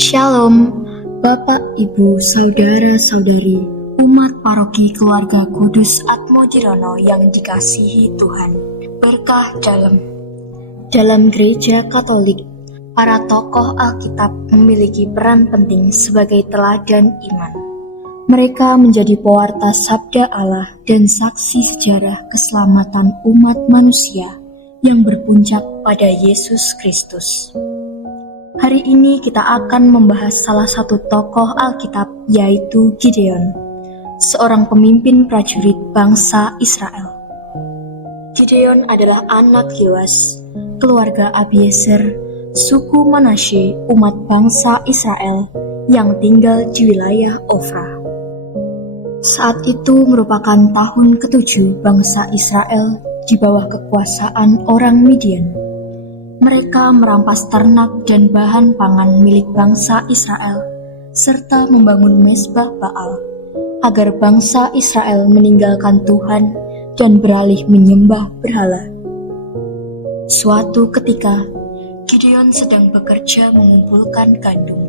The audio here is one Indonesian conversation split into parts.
Shalom, Bapak, Ibu, Saudara-saudari, umat paroki keluarga Kudus Atmojirono yang dikasihi Tuhan. Berkah dalam gereja Katolik, para tokoh Alkitab memiliki peran penting sebagai teladan iman. Mereka menjadi pewarta sabda Allah dan saksi sejarah keselamatan umat manusia yang berpuncak pada Yesus Kristus. Hari ini kita akan membahas salah satu tokoh Alkitab, yaitu Gideon, seorang pemimpin prajurit bangsa Israel. Gideon adalah anak Yoas, keluarga Abiezer, suku Manasye, umat bangsa Israel yang tinggal di wilayah Ofra. Saat itu merupakan tahun ke-7 bangsa Israel di bawah kekuasaan orang Midian. Mereka merampas ternak dan bahan pangan milik bangsa Israel, serta membangun mezbah Baal, agar bangsa Israel meninggalkan Tuhan dan beralih menyembah berhala. Suatu ketika, Gideon sedang bekerja mengumpulkan gandum.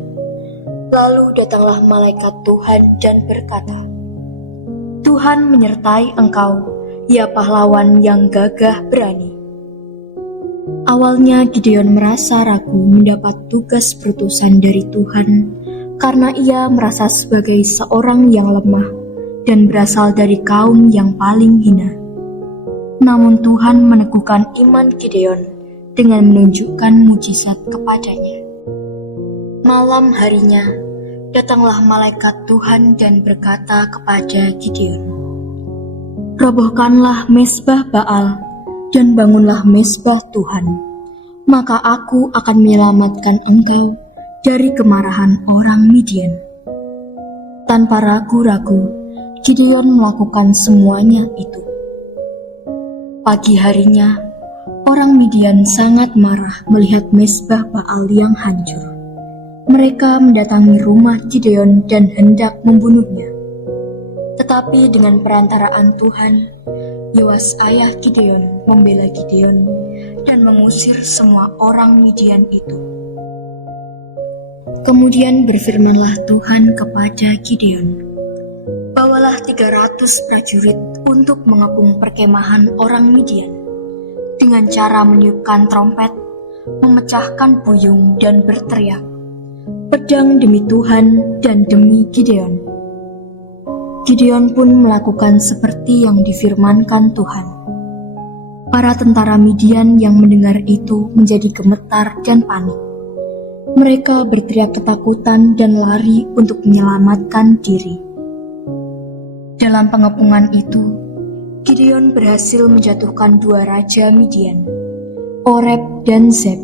Lalu datanglah malaikat Tuhan dan berkata, "Tuhan menyertai engkau, ya pahlawan yang gagah berani." Awalnya Gideon merasa ragu mendapat tugas berutusan dari Tuhan karena ia merasa sebagai seorang yang lemah dan berasal dari kaum yang paling hina. Namun Tuhan meneguhkan iman Gideon dengan menunjukkan mujizat kepadanya. Malam harinya, datanglah malaikat Tuhan dan berkata kepada Gideon, "Robohkanlah mezbah Baal dan bangunlah mezbah Tuhan, maka aku akan menyelamatkan engkau dari kemarahan orang Midian." Tanpa ragu-ragu, Gideon melakukan semuanya itu. Pagi harinya, orang Midian sangat marah melihat mezbah Baal yang hancur. Mereka mendatangi rumah Gideon dan hendak membunuhnya. Tetapi dengan perantaraan Tuhan, Yoas ayah Gideon membela Gideon dan mengusir semua orang Midian itu. Kemudian berfirmanlah Tuhan kepada Gideon, "Bawalah 300 prajurit untuk mengepung perkemahan orang Midian dengan cara meniupkan trompet, memecahkan puyung dan berteriak, 'Pedang demi Tuhan dan demi Gideon.'" Gideon pun melakukan seperti yang difirmankan Tuhan. Para tentara Midian yang mendengar itu menjadi gemetar dan panik. Mereka berteriak ketakutan dan lari untuk menyelamatkan diri. Dalam pengepungan itu, Gideon berhasil menjatuhkan 2 raja Midian, Oreb dan Zeb.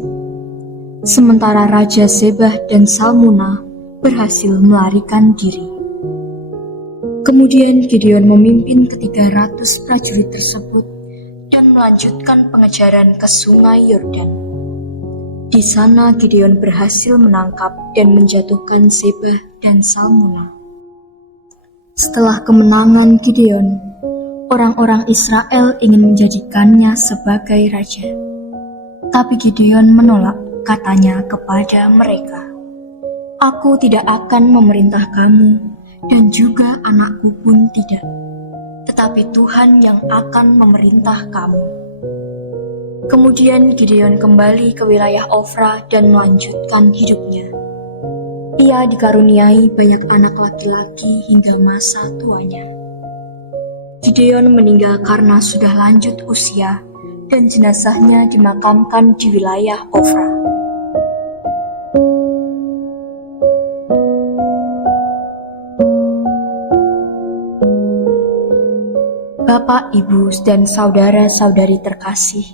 Sementara Raja Zebah dan Salmuna berhasil melarikan diri. Kemudian Gideon memimpin ke-300 prajurit tersebut dan melanjutkan pengejaran ke sungai Yordan. Di sana Gideon berhasil menangkap dan menjatuhkan Zebah dan Salmuna. Setelah kemenangan Gideon, orang-orang Israel ingin menjadikannya sebagai raja. Tapi Gideon menolak, katanya kepada mereka, "Aku tidak akan memerintah kamu, dan juga anakku pun tidak, tetapi Tuhan yang akan memerintah kamu." Kemudian Gideon kembali ke wilayah Ofra dan melanjutkan hidupnya. Ia dikaruniai banyak anak laki-laki hingga masa tuanya. Gideon meninggal karena sudah lanjut usia dan jenazahnya dimakamkan di wilayah Ofra. Bapak, Ibu, dan saudara-saudari terkasih,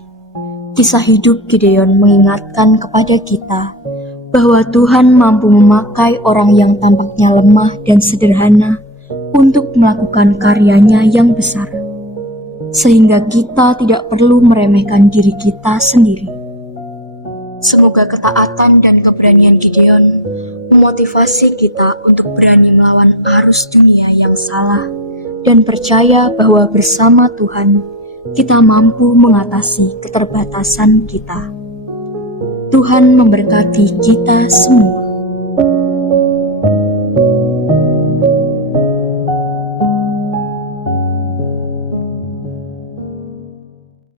kisah hidup Gideon mengingatkan kepada kita bahwa Tuhan mampu memakai orang yang tampaknya lemah dan sederhana untuk melakukan karyanya yang besar, sehingga kita tidak perlu meremehkan diri kita sendiri. Semoga ketaatan dan keberanian Gideon memotivasi kita untuk berani melawan arus dunia yang salah dan percaya bahwa bersama Tuhan kita mampu mengatasi keterbatasan kita. Tuhan memberkati kita semua.